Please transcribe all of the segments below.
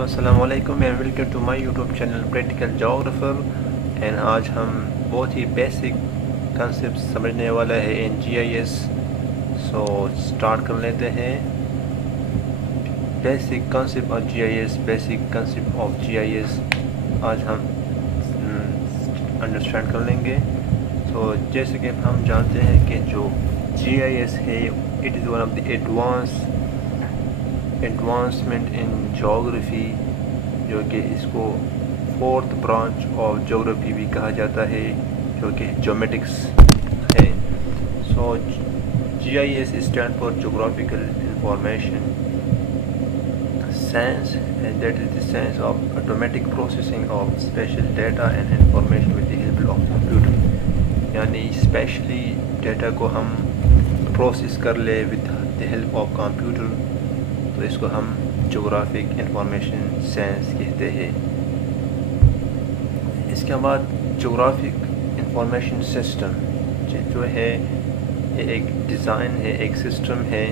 So अस्सलाम वालेकुम and welcome to my YouTube channel practical geographer. And आज हम बहुत ही बेसिक कंसेप्ट समझने वाला है इन GIS। सो स्टार्ट कर लेते हैं। Basic concept of GIS, basic concept of GIS आज हम अंडरस्टैंड कर लेंगे। सो जैसे कि हम जानते हैं कि जो GIS है it is one of the advancement in geography, जो कि इसको फोर्थ ब्रांच ऑफ जोग्राफी भी कहा जाता है, जो कि ज्योमेटिक्स है। सो GIS stand for geographical information science, and that is the science of automatic processing of special data and information with the help of computer. यानी स्पेशली डाटा को हम प्रोसेस कर ले with the help of computer, तो इसको हम geographic information science कहते हैं। इसके बाद जोग्राफिक इंफॉर्मेशन सिस्टम जो है ये एक डिज़ाइन है, एक सिस्टम है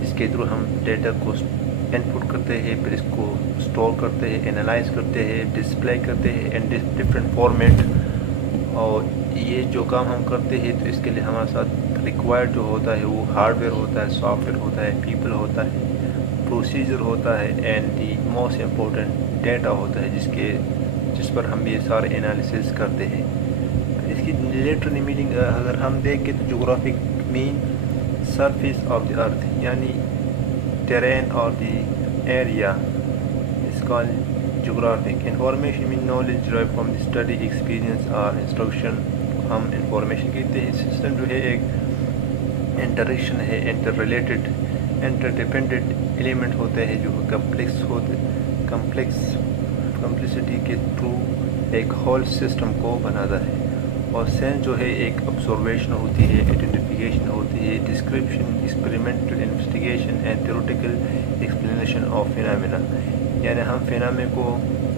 जिसके थ्रू हम डेटा को इनपुट करते हैं, फिर इसको स्टोर करते हैं, एनालाइज करते हैं, डिस्प्ले करते हैं इन डिफरेंट फॉर्मेट। और ये जो काम हम करते हैं तो इसके लिए हमारे साथ रिक्वायर्ड जो होता है वो हार्डवेयर होता है, सॉफ्टवेयर होता है, पीपल होता है, प्रोसीजर होता है, and the most important data होता है जिस पर हम ये सारे एनालिसिस करते हैं। इसकी लिटरली मीनिंग अगर हम देखें तो geographic mean surface of the earth, यानी टेरेन और the area is called geographic. Information mean knowledge derive from the study, experience और इंस्ट्रक्शन हम इंफॉर्मेशन कहते हैं। सिस्टम जो है एक इंटरेक्शन है, इंटर रिलेटेड, इंटरडिपेंडेंट एलिमेंट होते हैं जो कम्प्लेक्सिटी के थ्रू एक होल सिस्टम को बनाता है। और सेंस जो है एक ऑब्जर्वेशन होती है, आइडेंटिफिकेशन होती है, description, experimental investigation and theoretical explanation of phenomena. यानी हम फिनोमेना को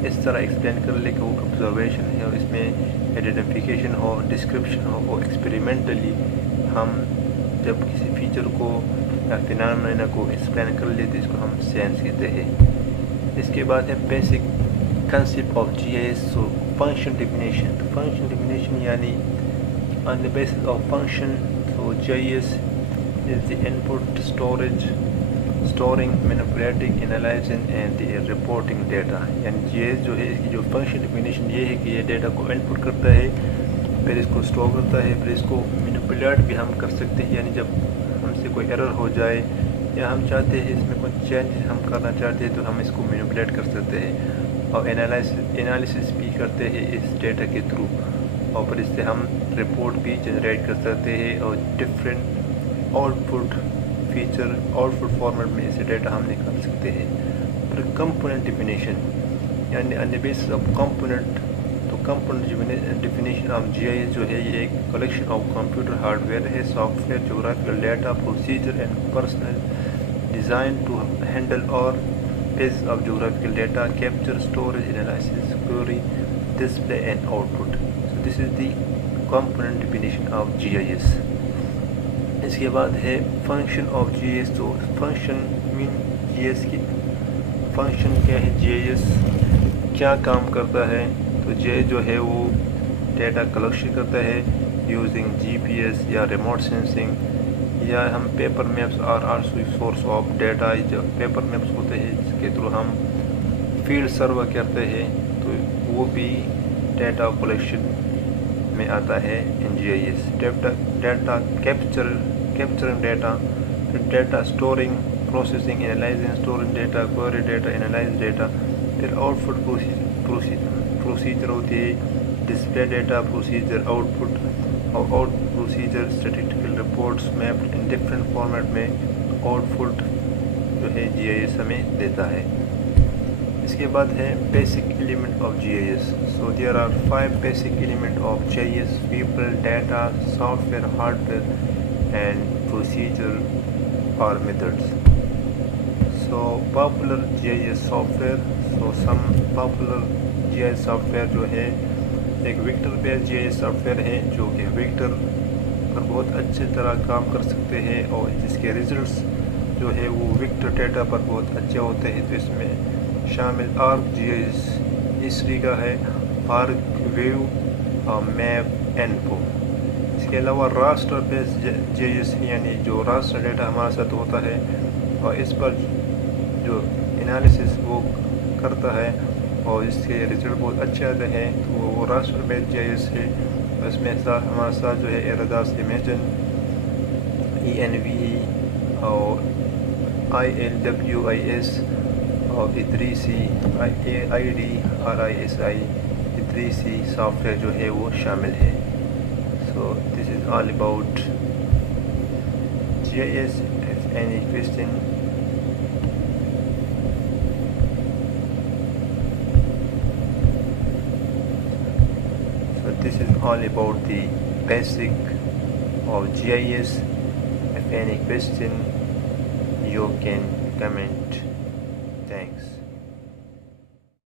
इस तरह एक्सप्लेन कर ले कि वो ऑब्जर्वेशन है और इसमें आइडेंटिफिकेशन हो, डिस्क्रिप्शन हो, और एक्सपेरिमेंटली हम जब किसी फीचर को या फिनोमेना को एक्सप्लेन कर लेते इसको हम साइंस कहते हैं। इसके बाद है basic concept of GIS। So function definition. Function definition यानी on the basis of function, so GIS is the input, storing, manipulating, analysing and the reporting data. यानी GIS जो है इसकी जो फंक्शन डेफिनेशन ये है कि ये डेटा को इनपुट करता है, फिर इसको स्टोर करता है, फिर इसको मैनिपुलेट भी हम कर सकते हैं। यानी जब हमसे कोई एरर हो जाए या हम चाहते हैं इसमें कुछ चेंज हम करना चाहते हैं तो हम इसको मैनिपुलेट कर सकते हैं, और एनालिसिस भी करते हैं इस डेटा के थ्रू, और फिर इससे हम रिपोर्ट भी जनरेट कर सकते हैं और डिफरेंट आउटपुट फॉर्मेट में इसे डेटा हम निकाल सकते हैं। फिर कंपोनेंट डेफिनेशन, यानी on the basis of component. तो कंपोनेंट डेफिनेशन ऑफ GIS जो है ये एक कलेक्शन ऑफ कंप्यूटर हार्डवेयर है, software, geographical data, procedure and personal design to handle और phases of geographical data: capture, storage, analysis, query, display and output. So this is the component definition of GIS. इसके बाद है function of GIS। तो function mean GIS की function क्या है, GIS क्या काम करता है। तो GIS जो है वो डेटा कलेक्शन करता है यूजिंग GPS या रिमोट सेंसिंग, या हम paper maps are also source of data. जो पेपर मैप्स होते हैं जिसके थ्रू हम फील्ड सर्वे करते हैं तो वो भी डेटा कलेक्शन में आता है in GIS। Data capturing data, फिर data storing, processing, analysing, storing data, query data, analyse data, फिर आउटपुट प्रोसीजर होती है, डिस्प्ले डेटा, प्रोसीजर, आउटपुट और out procedure, statistical reports mapped in different format में output जो है GIS हमें देता है। इसके बाद है basic element of GIS। So there are 5 basic element of GIS: people, data, software, hardware and procedure और methods. So popular GIS software. So some popular GIS software जो है एक वेक्टर बेस्ड GIS सॉफ्टवेयर है जो कि vector पर बहुत अच्छे तरह काम कर सकते हैं और जिसके रिजल्ट्स जो है वो वेक्टर डेटा पर बहुत अच्छे होते हैं। तो इसमें شامل آرک جی آئی ایس، تیسری کا ہے آرک ویو میپ انفو۔ اس کے علاوہ raster base G I S یعنی جو راسٹر ڈیٹا ہمارے ساتھ ہوتا ہے اور اس پر جو انالیسس وہ کرتا ہے اور اس کے رزلٹ بہت اچھے آتے ہیں، تو وہ raster base G I S ہے۔ اس میں ہمارے ساتھ جو ہے ایراداس امیجن، ای این وی اور I L W I S اور Idrisi I D R I S I Idrisi software جو ہے وہ شامل ہے۔ So this is all about G I S. Any question? So this is all about the basic of GIS. If any question, you can comment. Thanks.